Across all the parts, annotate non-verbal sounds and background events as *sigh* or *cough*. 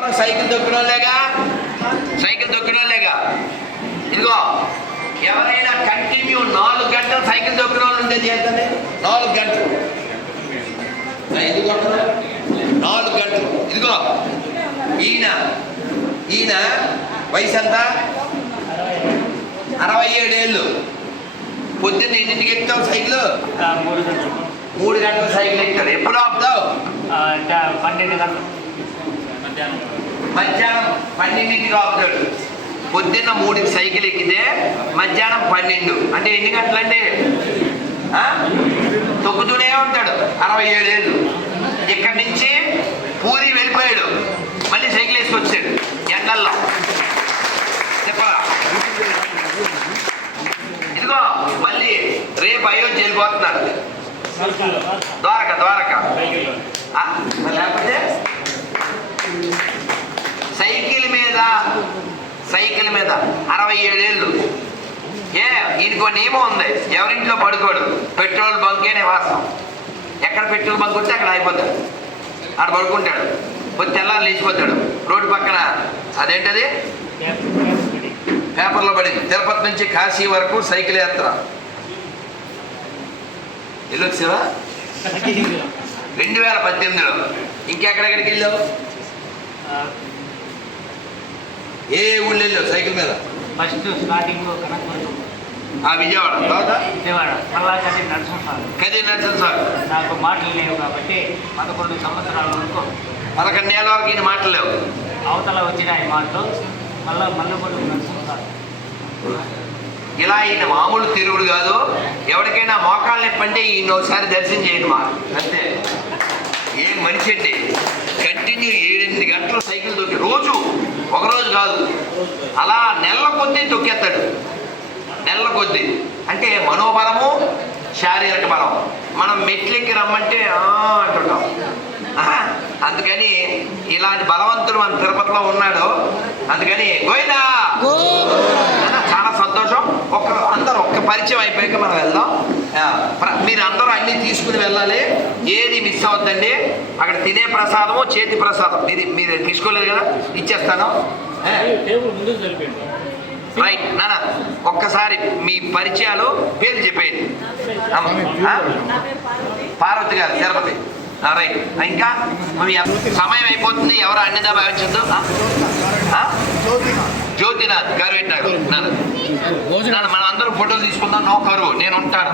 అందరూ cycle తొక్కినోళ్ళేగా? Cycle తొక్కినోళ్ళేగా? ఇదిగో ఎవరైనా కంటిన్యూ నాలుగు గంటలు సైకిల్ తొక్కిన వాళ్ళు ఉంటే చేద్దాం నాలుగు గంటలు. ఐదు గంటలు నాలుగు గంటలు. ఇదిగో ఈయన ఈయన వయసు ఎంత? అరవై ఏడేళ్ళు. పొద్దున్న ఎన్నింటికి ఎక్కుతావు సైకిల్? మూడు గంటలు. సైకిల్ ఎక్కుతాడు. ఎప్పుడు ఆపుతావు? పన్నెండు గంటలు. మధ్యాహ్నం. పన్నెండింటికి ఆపుతాడు. పొద్దున్న మూడుకి సైకిల్ ఎక్కితే మధ్యాహ్నం పన్నెండు. అంటే ఎన్ని గంటలండి? తొక్కుతూనే ఉంటాడు. అరవై ఏడేళ్ళు. ఇక్కడి నుంచి పూరి వెళ్ళిపోయాడు. మళ్ళీ సైకిల్ వేసుకొచ్చాడు. ఎండల్లో. చెప్పరా? ఇదిగో మళ్ళీ రేపు అయోధ్య వెళ్ళిపోతున్నాడు. ద్వారక ద్వారక. లేకపోతే సైకిల్ మీద సైకిల్ మీద అరవై ఏడేళ్ళు. ఏ ఈయనకో నియమం ఉంది. ఎవరింట్లో పడుకోడు? పెట్రోల్ బంకే నివాసం. ఎక్కడ పెట్రోల్ బంక్ ఉంటే అక్కడ అయిపోతాడు ఆడ పడుకుంటాడు. పోయి తెల్లారి లేచిపోతాడు. రోడ్డు పక్కన అదేంటది? పేపర్లో పడింది. తిరుపతి నుంచి కాశీ వరకు సైకిల్ యాత్ర. వెళ్ళొచ్చావా రెండు వేల పద్దెనిమిదిలో. ఇంకెక్కడెక్కడికి వెళ్ళావు ఏ ఊళ్ళో వెళ్ళావు సైకిల్ మీద? ఫస్ట్ స్టార్టింగ్ ఆ విజయవాడ. తర్వాత? విజయవాడ. మల్లాచండి నరసింహాలు కది నరసింహ సార్ నాకు మాటలు లేవు కాబట్టి పదకొండు సంవత్సరాల వరకు. పదకొండు ఏళ్ళ వరకు ఈయన మాటలేవు అవతల వచ్చిన ఈ మాటలు మళ్ళా మల్లెపల్లి నరసింహాలు ఇలా ఈయన మామూలు తిరుగుడు కాదు. ఎవరికైనా మోకాలు నొప్పి అంటే ఈయన ఒకసారి దర్శనం చేయండి మా అంతే. ఏం మనిషి అండి కంటిన్యూ ఏడెనిమిది గంటలు సైకిల్ తొక్కి రోజు ఒక రోజు కాదు. అలా నెలల కొద్దీ తొక్కేస్తాడు. నెలల కొద్దీ. అంటే మనోబలము శారీరక బలం. మనం మెట్లెక్కి రమ్మంటే అంటుంటాం. అందుకని ఇలాంటి బలవంతుడు మన తిరుపతిలో ఉన్నాడు. అందుకని గోయినా చాలా సంతోషం. ఒక్క అందరూ ఒక్క పరిచయం అయిపోయాక మనం వెళ్దాం. మీరు అందరూ అన్ని తీసుకుని వెళ్ళాలి. ఏది మిస్ అవద్దండి? అక్కడ తినే ప్రసాదము చేతి ప్రసాదం. ఇది మీరు తీసుకోలేదు కదా? ఇచ్చేస్తాను. రైట్ నాన్న ఒక్కసారి మీ పరిచయాలు పేరు ఆ? పార్వతి గారు తిరుపతి. రైట్. ఇంకా సమయం అయిపోతుంది. ఎవరు అన్నిదా భావించద్దు? జ్యోతినాథ్ గారు నాన్న నాన్న మనం అందరం ఫోటోలు తీసుకుందాం. నో కరువు నేను ఉంటాను.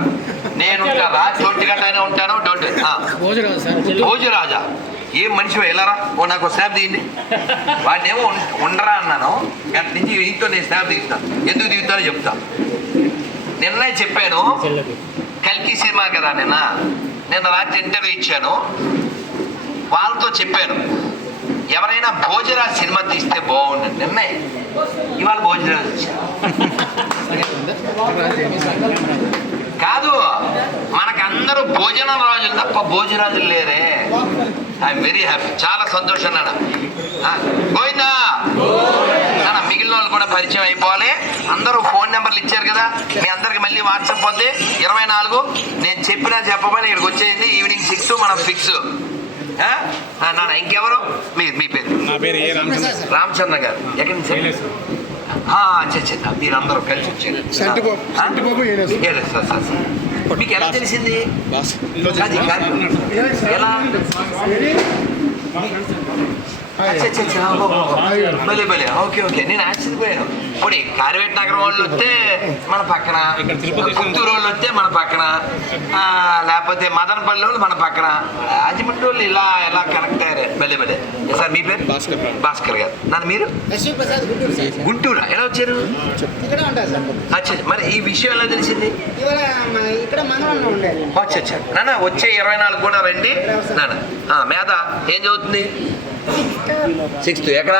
నేను రాజు ఒంటి గంటనే ఉంటాను. డోంట్. భోజరాజు ఏం మనిషి వెళ్ళరా ఓ నాకు స్నాప్ తీయండి. వాడినేమో ఉం- ఉండరా అన్నాను. గంట నుంచి ఇంట్లో నేను స్నాప్ దిగుతాను ఎందుకు దిగుతానో చెప్తా. నిన్నే చెప్పాను. కల్కి సినిమా కదా నిన్న. నిన్న రాత్రి ఇంటర్వ్యూ ఇచ్చాను. వాళ్ళతో చెప్పాను. ఎవరైనా భోజరా సినిమా తీస్తే బాగుంటుంది నిన్నే ఇవాళ భోజరా కాదు మనకందరూ భోజన రాజులు తప్ప భోజరాజులు లేరే. ఐఎమ్ వెరీ హ్యాపీ చాలా సంతోషం నాన్న. ఆ, గోవిందా. నాన్న మిగిలిన వాళ్ళు కూడా పరిచయం అయిపోవాలి. అందరూ ఫోన్ నెంబర్లు ఇచ్చారు కదా. మీ అందరికి మళ్ళీ వాట్సాప్ వద్దే ఇరవై నాలుగు. నేను చెప్పినా చెప్పబోయి ఇక్కడికి వచ్చేయండి. ఈవినింగ్ సిక్స్ మనం ఫిక్స్. నాన్న ఇంకెవరు? మీ మీ పేరు? నా పేరు ఏ రామచంద్ర గారు. ఎక్కడి నుంచి? మీరందరూ కలిసి వచ్చారు సార్. సార్. మీకు ఎలా తెలిసింది. ఎలా? అచ్చా, అచ్చా. భలే భలే. Okay okay. నేను ఆశ్చర్యపోయాను ఇప్పుడు కార్వేట్ నగరం వాళ్ళు వస్తే మన పక్కన ఇక్కడ తిరుపతి పుత్తూరు వాళ్ళు వస్తే మన పక్కన ఆ, లేకపోతే మదనపల్లి వాళ్ళు మన పక్కన రాజమండ్రి వాళ్ళు ఇలా ఎలా కనెక్ట్ అయ్యారు? భలే భలే. సార్ మీ పేరు? భాస్కర్ గారు. నన్ను మీరు? గుంటూరు గుంటూరా? ఎలా వచ్చారు? ఇక్కడ ఉంటారు సార్. అచ్చా మరి ఈ విషయం ఎలా తెలిసింది? అచ్చా అచ్చా. నాన్న వచ్చే ఇరవై నాలుగు కూడా రండి. నాన్న. ఆ, మేధ ఏం చదువుతుంది? సిక్స్త్. ఎక్కడ?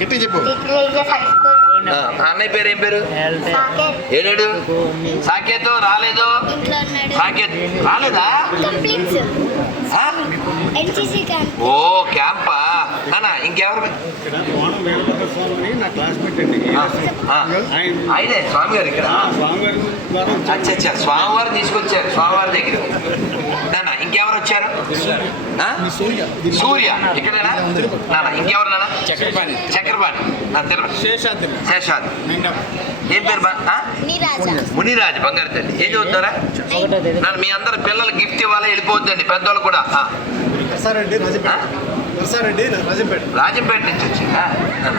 గట్టి చెప్పు. అన్నయ్య పేరు ఏం పేరు? సాకేత్. ఏనాడు సాకేత్ రాలేదు? సాకేత్ రాలేదా? ఓ క్యాంపా? నాన్న ఇంకెవరు? వేణుగోపాల స్వామి. ఆయన గారు ఇక్కడ? అచ్చా స్వామివారు తీసుకొచ్చారు స్వామివారి దగ్గర నాన్న ఇంకెవరు ఇంకెవరు వచ్చారు ఆ? సూర్య. ఇక్కడేనా? నాన్న ఇంకెవరు నాన్న చక్రపాణి. చక్రపాణి. శేషాద్రి. శేషాద్ నిండా. ఏం పేరు మునిరాజ్. బంగారు తల్లి. ఏం చదువుతారా? నన్ను మీ అందరు పిల్లలు గిఫ్ట్ ఇవ్వాలి? వెళ్ళిపోవద్దండి. పెద్దోళ్ళు కూడా. నర్సారెడ్డి రాజంపేట నర్సారెడ్డి రాజంపేట రాజంపేట నుంచి వచ్చిందా నాన్న.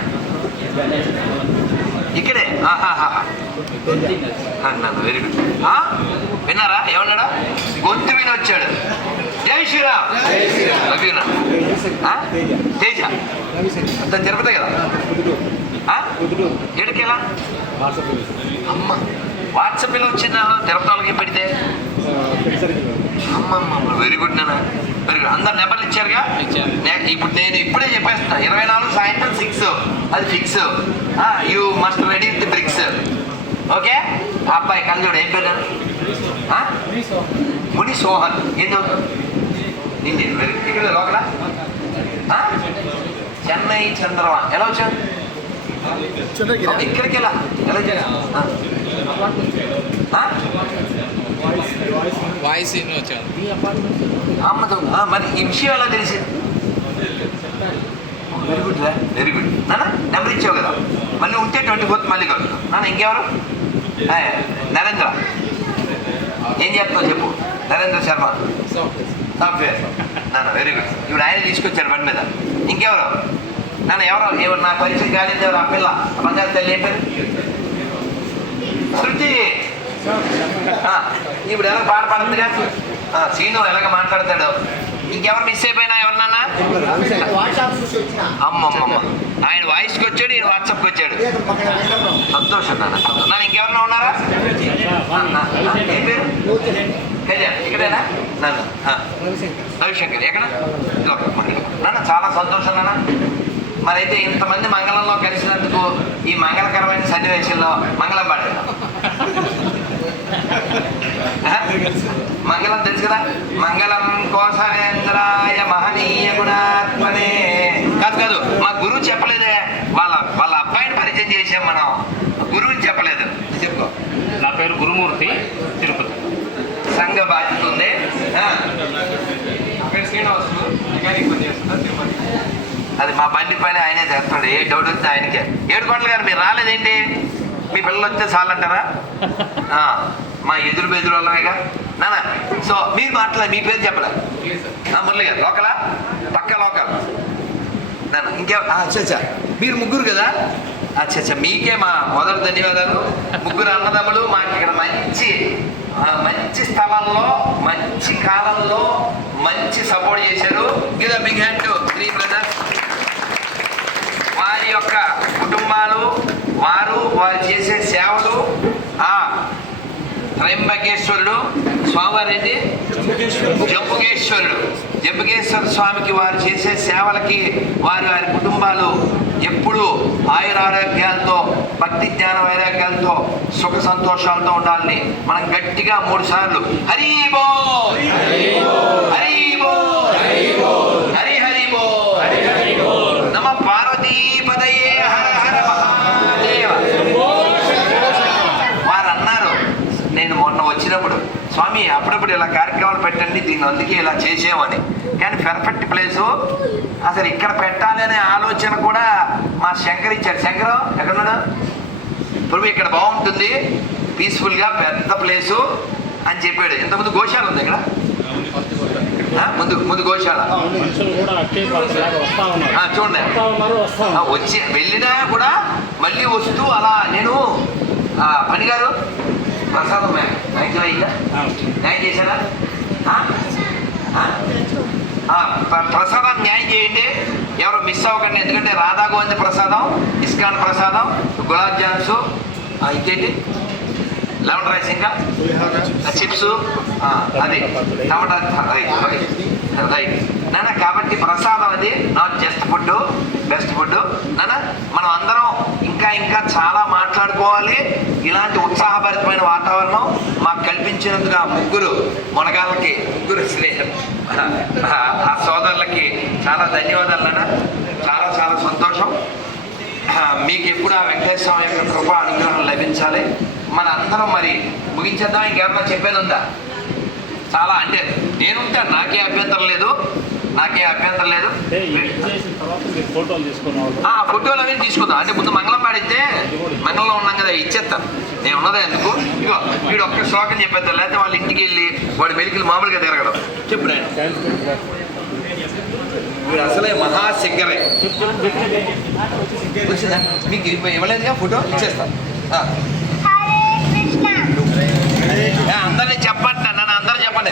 ఇక్కడే. వెరీ గుడ్ ఆ? విన్నారా? ఏమన్నాడా గొంతు విని వచ్చాడు. జై శ్రీరామ్. రవినా? తేజ. అంత తిరుపతి కదా? ఆ? ఎక్కడికెలా అమ్మ. వాట్సాప్లో వచ్చిందా? తిరుపతి వాళ్ళకి పెడితే అమ్మమ్మ వెరీ గుడ్ నాన్న. వెరీ గుడ్ అందరు నెంబర్లు ఇచ్చారుగా? ఇప్పుడు నేను ఇప్పుడే చెప్పేస్తున్నా. ఇరవై నాలుగు సాయంత్రం సిక్స్ అది fix you must ready with bricks okay అబ్బాయి కళ్ళజోడు ఏం పేరు? ముని సోహన్ చదువుతావు ఇండియన్ వెరీ ఇక్కడ లోకల? చెన్నై చంద్రమా ఎలా వచ్చాడు ఇక్కడికి ఎలా ఎలా? వాయిస్ మరి ఈ విషయం ఎలా తెలిసింది వెరీ గుడ్ రా వెరీ గుడ్ నాన్న నెంబర్ ఇచ్చావు కదా మళ్ళీ ఉంటే ట్వంటీ ఫోర్త్ మళ్ళీ కలుగుతాం నాన్న ఇంకెవరు నరేంద్ర ఏం చెప్తావు చెప్పు. నరేంద్ర శర్మ. సాఫ్ట్వేర్. నాన్న వెరీ గుడ్ ఇప్పుడు ఆయన తీసుకొచ్చారు బండి మీద. ఇంకెవరు? నాన్న ఎవరు? ఎవరు నా పరిచయం కాలేదు ఎవరు? ఆ పిల్ల. బంగారు తల్లి ఏం పేరు? శృతి. ఆ, ఇప్పుడు ఎలా పాట పాడుతుందిగా? ఆ, సీను ఎలాగ మాట్లాడతాడు? ఇంకెవరు మిస్ అయిపోయినా ఎవరినన్నా అమ్మమ్మమ్మ. ఆయన వాయిస్కి వచ్చాడు ఈయన వాట్సాప్కి వచ్చాడు. సంతోషం నాన్న నాన్న ఇంకెవరన్నా ఉన్నారా? పేరు? కళ్యాణ్ ఇక్కడేనా? నాన్న రవిశంకర్ ఎక్కడ? నాన్న చాలా సంతోషం నాన్న. మరైతే ఇంతమంది మంగళంలో కలిసినందుకు ఈ మంగళకరమైన సన్నివేశంలో మంగళం పాడారు. మంగళం తెలుసు కదా? మంగళం కోసవేంద్రాయ మహనీయ గుణాత్మనే. కాదు కాదు. మా గురువు చెప్పలేదే. వాళ్ళ వాళ్ళ అబ్బాయిని పరిచయం చేసాం మనం. గురువుని చెప్పలేదు. చెప్పుకో నా పేరు గురుమూర్తి తిరుపతి. సంఘ బాధ్యత ఉంది. అది మా బండి పైన ఆయనే చేస్తాడు. ఏ డౌట్ వస్తే ఆయనకే. ఏడు కొండలు గారు మీరు రాలేదేంటి? మీ పిల్లలు వస్తే చాలంటారా ఆ, మా ఎదురు బెదురు వాళ్ళగా నాన్న సో మీరు మాట్లాడ మీ పేరు చెప్పలే. మురళి గారు లోకల్? నాన్న ఇంకే అచ్చా మీరు ముగ్గురు కదా? అచ్చా అచ్చా మీకే మా మొదటి ధన్యవాదాలు. ముగ్గురు అన్నదమ్ములు మాకు ఇక్కడ మంచి మంచి స్థలంలో మంచి కాలంలో మంచి సపోర్ట్ చేశారు. Give big hand to three brothers వారి యొక్క కుటుంబాలు వారు వారు చేసే సేవలు ఆ త్రయంబకేశ్వరుడు స్వామివారేంటి? జంబుకేశ్వరుడు. జంబుకేశ్వర స్వామికి వారు చేసే సేవలకి వారి వారి కుటుంబాలు ఎప్పుడూ ఆయురారోగ్యాలతో భక్తి జ్ఞాన వైరాగ్యాలతో సుఖ సంతోషాలతో ఉండాలని మనం గట్టిగా మూడు సార్లు హరి బో హరి హరి బో నమ పార్వతీపదయే హర హర మహాదేవ వారు అన్నారు నేను మొన్న వచ్చినప్పుడు స్వామి అప్పుడప్పుడు ఇలా కార్యక్రమాలు పెట్టండి దీన్ని అందుకే ఇలా చేసేమని కానీ పెర్ఫెక్ట్ ప్లేసు అసలు ఇక్కడ పెట్టాలి అనే ఆలోచన కూడా మా శంకర్ ఇచ్చాడు. శంకరం ఎక్కడున్నాడు? ఇప్పుడు ఇక్కడ బాగుంటుంది. పీస్ఫుల్గా పెద్ద ప్లేసు అని చెప్పాడు. ఇంతకుముందు గోశాల ఉంది ఇక్కడ? ముందు ముందు గోశాల. చూడండి. వచ్చి వెళ్ళినా కూడా మళ్ళీ వస్తూ అలా నేను పని గారు ప్రసాదం మ్యాక్సిమం అయిందా న్యాయం చేశారా? ఆ? ఆ? ఆ, ప్ర- ప్రసాదం న్యాయం చేయండి. ఎవరు మిస్ అవ్వకండి ఎందుకంటే రాధా గోవింద ప్రసాదం ఇస్కాన్ ప్రసాదం గులాబ్ జామ్స్ ఇంకేంటి? లెమన్ రైస్ ఇంకా? చిప్స్ అది. టమాటా రైట్ రైట్ రైట్. నాన్న కాబట్టి ప్రసాదం అది not just food best food నాన్న మనం అందరం ఇంకా ఇంకా చాలా మాట్లాడుకోవాలి. ఇలాంటి ఉత్సాహభరితమైన వాతావరణం మాకు కల్పించినందుకు ఆ ముగ్గురు మునగాళ్ళకి ముగ్గురు స్నేహం. ఆ సోదరులకి చాలా ధన్యవాదాలు అన్న చాలా చాలా సంతోషం. మీకు ఎప్పుడు ఆ వెంకటేశ్వర స్వామి యొక్క కృప అనుగ్రహం లభించాలి. మన అందరం మరి ముగించేద్దాం. ఇంకేమన్నా చెప్పేది ఉందా? చాలా అంటే నేనుంటాను నాకే అభ్యంతరం లేదు. నాకే అభ్యంతరం లేదు. అంటే ఇది చేసిన తర్వాత మీరు ఫోటోలు అవి తీసుకుందాం. అంటే ముందు మంగళం పాడితే మంగళంలో ఉన్నాం కదా ఇచ్చేస్తాను. నేను ఉన్నదా ఎందుకు? ఇగో వీడు ఒక్క శ్లోకం చెప్పేద్దాం. లేకపోతే వాళ్ళ ఇంటికి వెళ్ళి వాడి మెలికలు మామూలుగా తిరగడం. చెప్పు నేను వీడు అసలే మహాశంకరే వచ్చిందా? మీకు ఇవ్వ- ఇవ్వలేదుగా ఫోటో? ఇచ్చేస్తాను ఆ. హరే కృష్ణ. ఏ, అందరినీ చెప్పండి నన్ను అందరూ చెప్పండి.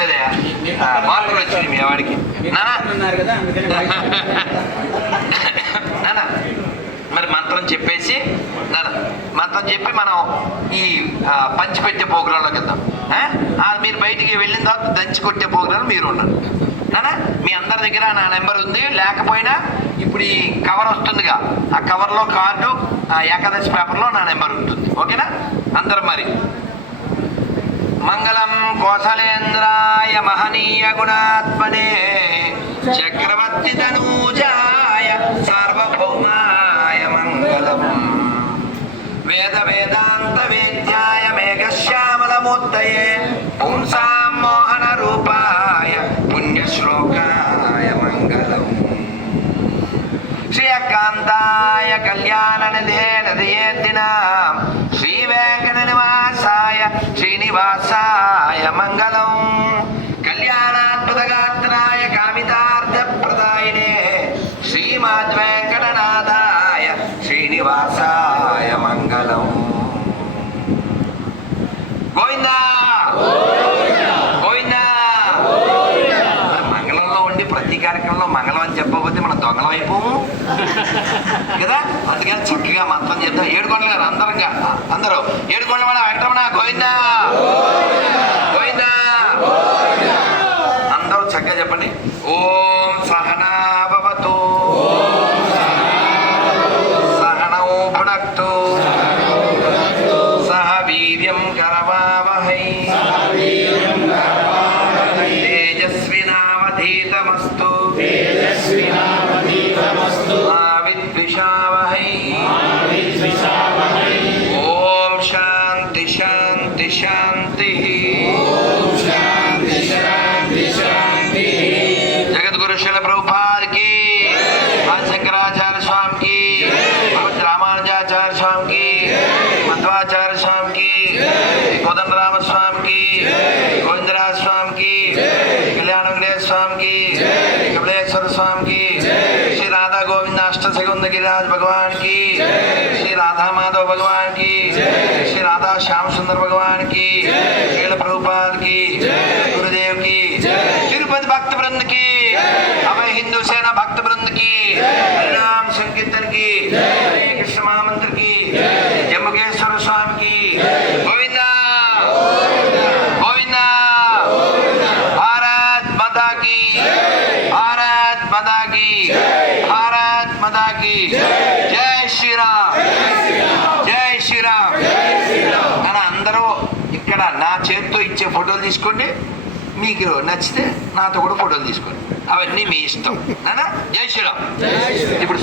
అమ్మాయి పర్లేదే ఆ, మార్పులు వచ్చింది మీ వాడికి నానా. *laughs* నానా. మరి మంత్రం చెప్పేసి నాన్న మంత్రం చెప్పి మనం ఈ ఆ, పంచి పెట్టే ప్రోగ్రాంలోకి వెళ్దాం. మీరు బయటికి వెళ్ళిన తర్వాత దంచి కొట్టే ప్రోగ్రాం మీరు ఉన్నారు. నానా. మీ అందరి దగ్గర నా నెంబర్ ఉంది. లేకపోయినా ఇప్పుడు ఈ కవర్ వస్తుందిగా. ఆ కవర్లో కార్డు ఆ ఏకాదశి పేపర్లో నా నెంబర్ ఉంటుంది. ఓకేనా? అందరు మరి. మంగళం కోసలేంద్రాయ మహనీయ గుణాత్మనే. చక్రవర్తి తనూజాయ సార్వభౌమాయ మంగళం. వేద వేదాంత వేద్యాయ మేఘశ్యామలమూర్తయే. పుంసాం మోహన రూపాయ పుణ్యశ్లోకాయ మంగళం. శ్రీయకాంతాయ కళ్యాణ నిధే నదయేతిన శ్రీ శ్రీనివాసాయ మంగళం కళ్యాణాద్భుతగాత్రాయ కామితార్థ ప్రదాయినే శ్రీమాద్ వెంకటనాథాయ శ్రీనివాసాయ మంగళం గోవిందా గోవిందా మరి మంగళంలో ఉండి ప్రతి కార్యక్రమంలో మంగళం అని చెప్పకపోతే మనం దొంగలం అయిపోము కదా? అందుకని చక్కగా మంత్రం చేద్దాం ఏడుకొండలు గారు అందరంగా? అందరూ. ఏడుకొండల మన వెంకటరమణ గోవిందా. గోవిందా. అందరూ చక్కగా చెప్పండి. ఓం సహనా భవతు. సహనౌ భునక్తు సహ వీర్యం కరవావహై తేజస్వినావధీతమస్తు सरस्वाम की श्री राधा गोविंद अष्ट सिकुंद गिरिराज भगवान की श्री राधा माधव भगवान की श्री राधा श्याम सुंदर भगवान की शील प्रभुपाल की गुरुदेव की तिरुपति भक्त वृंद की अब हिंदू सेना भक्त वृंद की हरिनाम संकीर्तन की हरे कृष्ण महामंत्र की जम्बुकेश्वर स्वामी की మీకు నచ్చితే నాతో కూడా ఫోటోలు తీసుకోండి అవన్నీ మీ ఇష్టం. నానా? జై శ్రీరామ్. ఇప్పుడు